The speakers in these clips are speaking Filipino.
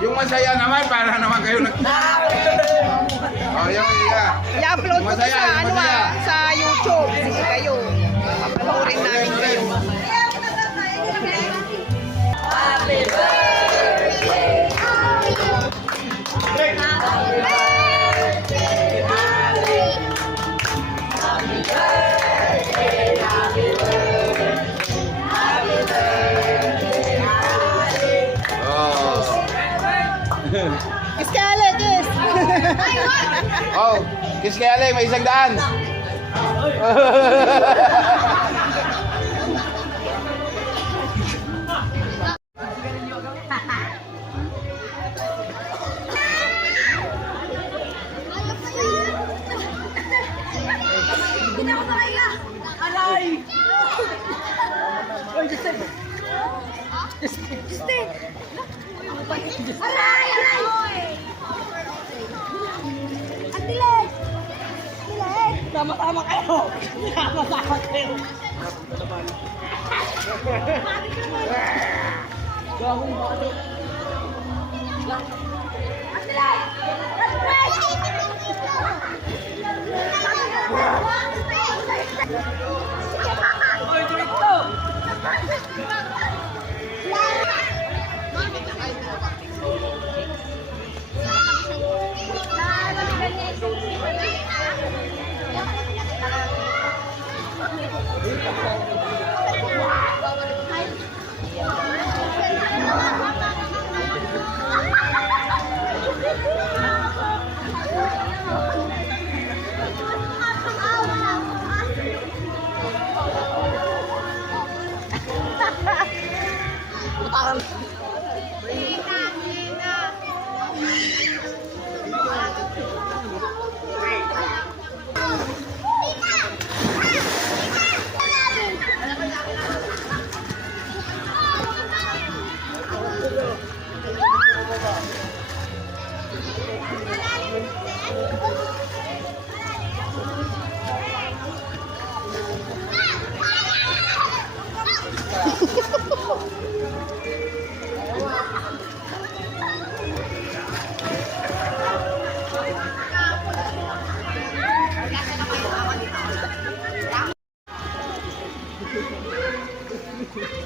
Yung masaya naman, para naman kayo nag... Oh, yung iya. I-upload ko Masaya, sa, yung ano, masaya. sa YouTube. Sige kayo. Papanoorin namin kayo. Happy birthday! Kiss ka Ale, kiss! Oh, kiss kay Ale, may 100. Tama-tama kayo! Tama-tama kayo!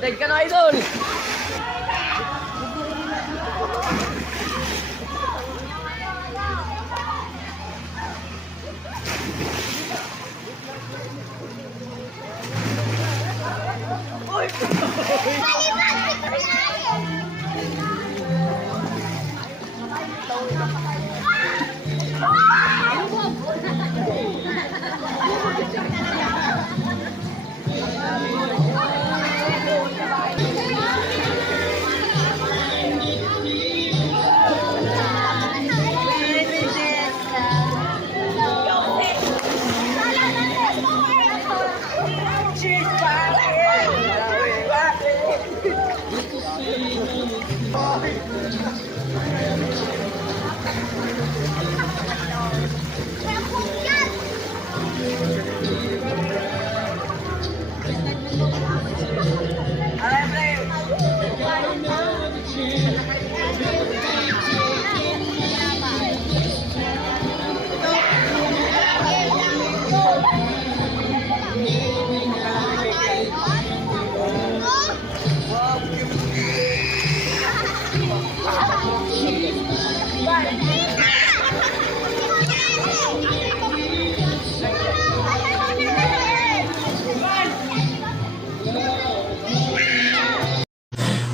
Tag ka na, idol!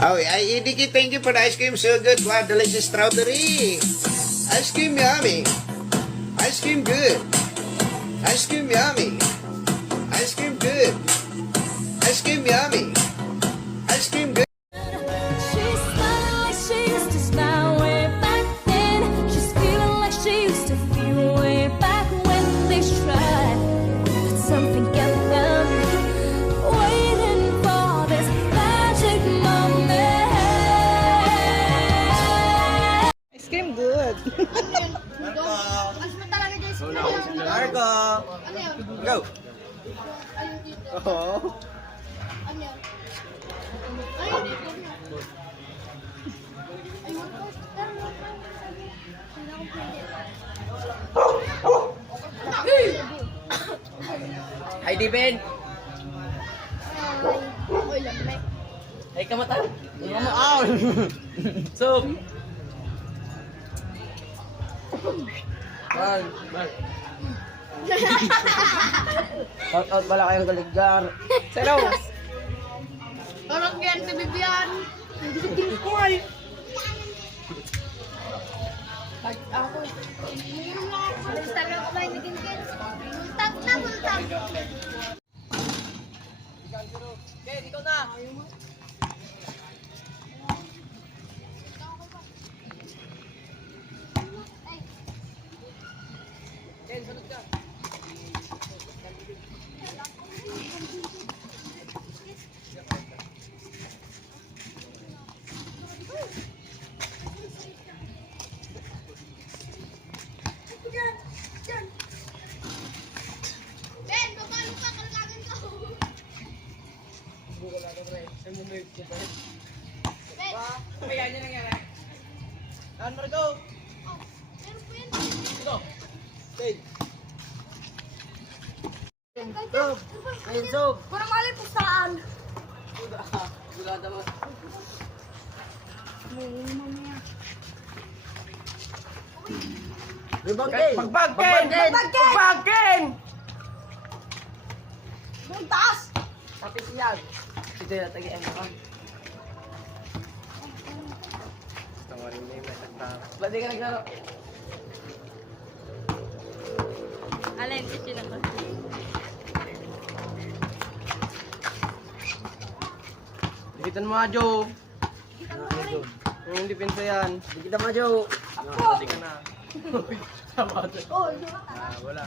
Oh, Idiki, thank you for the ice cream. So good. Wow, delicious strawberry. Ice cream yummy. Ice cream good. Ice cream yummy. Ice cream good. Ice cream yummy. Ice cream good. She's smiling like she used to smile way back then. She's feeling like she used to feel way back when they tried. But something kept them waiting for this magic moment. Ice cream good. Marco. Go. Ben. Uy, lamig. Ay, kamata. Kamaaw. So. Man. Shout out pala kayong galiggar. Selos. Torok yan si Bibian. Ako. Mayroon lang ako. Basta lang ako may naging kids. Multag na, multag. Ken, ikaw na. Ken, sunod ka. Ben, papalo ka, kalagagan ko. Ben, Kaya niya nangyari. Saan mo go? meron po yan. Ito. Ken. Sob. Ayun, Sob. Parang mali po saan. Wala naman. Pagbagken! Pagbagken! Doon taas. Tapos yan. Ito yung tagian ko. Ba't di ka naglaro? Alin, kasi lang. Dikitan mo nga, Joe. Yung depensa yan. Dikitan mo, Joe. Ako! Hindi ka na. Tama. Oh, Wala.